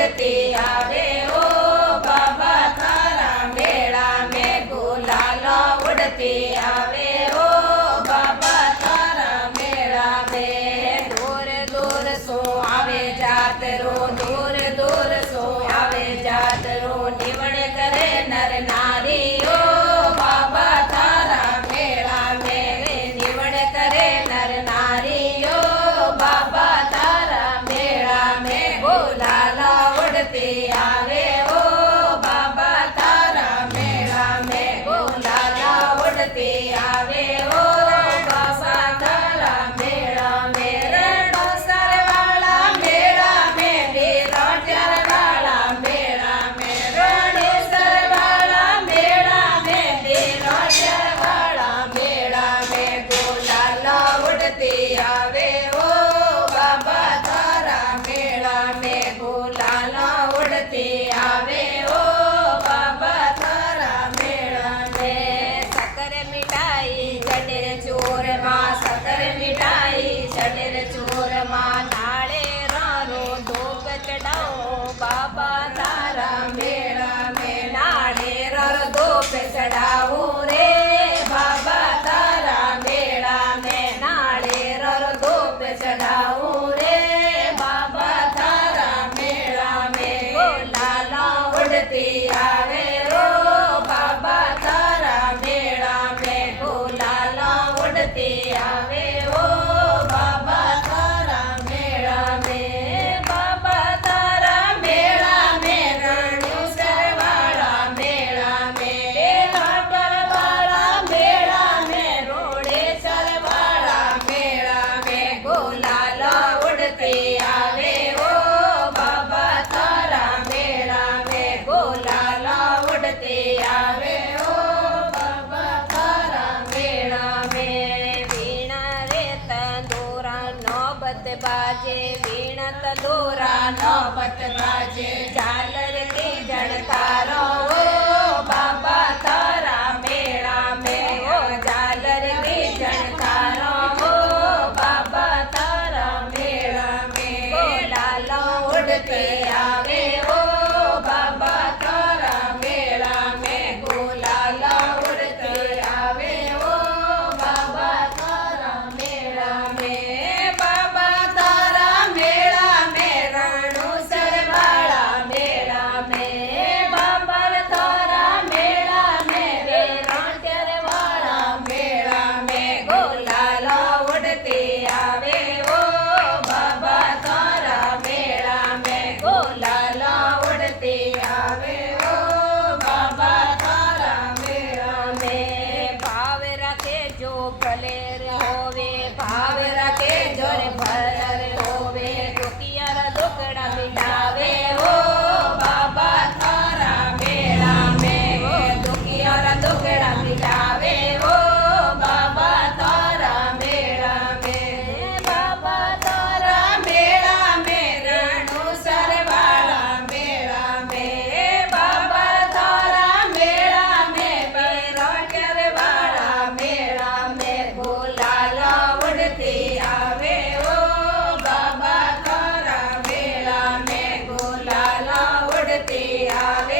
उड़ती आवे ओ बाबा थारा मेला में गुलाल उड़ती आवे ओ बाबा थारा मेला में दूर दूर सो आवे जात रो दूर दूर सो आवे जात रो निवण करे नर नारी ओ बाबा थारा मेला में निवण करे नर नारी ओ बाबा थारा मेला में गुलाल उड़ती आवे ओ बाबा थारा मेला में गुलाल उड़ती आवे ओ बाबा थारा मेला में रणोसर वाला मेला में वीरोटर वाला मेला में रणेसर वाला मेला में वीरोटर वाला मेला में गुलाल उड़ती आवे ओ बाबा थारा मेला में गुलाल उड़ती आवे ओ बाबा थारा मेला में सकर मिठाई चढ़े चोर माँ सकर मिठाई चढ़े चोर माँ नाले रानो धूप चढ़ाओ बाबा थारा मेला में नाले रानो धूप चढ़ाओ रे बाबा थारा मेला में नाले रानो धूप चढ़ाओ रे बाबा थारा मेला में गुलाल उड़ती आवे ओ बाबा थारा मेला में गुलाल उड़ती आवे ओ बाबा थारा मेला में बाबा थारा मेला में रणोसर वाला मेला में लाटर वाला मेला में रोडेसर वाला मेला में गुलाल उड़ती आवे ओ बाबा थारा मेला में गुलाल उड़ती आवे ओ बाबा थारा मेला में वीणा रे तंदूरा नौबत बाजे वीणा तंदूरा नौबत बाजे झालर की झणकारो ओ बाबा थारा मेला में ओ झालर की झणकारो ओ बाबा थारा मेला में गुलाल उड़ते आवे ओ बाबा थारा मेला में गुलाल उड़ते आवे ओ बाबा थारा मेला में बाबा थारा मेला में रणोसर वाला मेला में बाबा थारा मेला में वीरोटर वाला मेला में गुलाल उड़ते आवे ओ बाबा थारा मेला में गुलाल उड़ते आवे ओ बाबा थारा मेला में भाव रखे जो भलेर होवे भाव रखे जो भलर होवे दुखियार दुखड़ा मिटावे ओ बाबा थारा मेला में ओ दुखियार दुखड़ा मिटावे ओ बाबा थारा मेला में बाबा थारा मेला में रणोसर वाला मेला में बाबा थारा मेला में वीरोटर वाला मेला में गुलाल उड़ती आवे ओ बाबा थारा मेला में गुलाल उड़ती आवे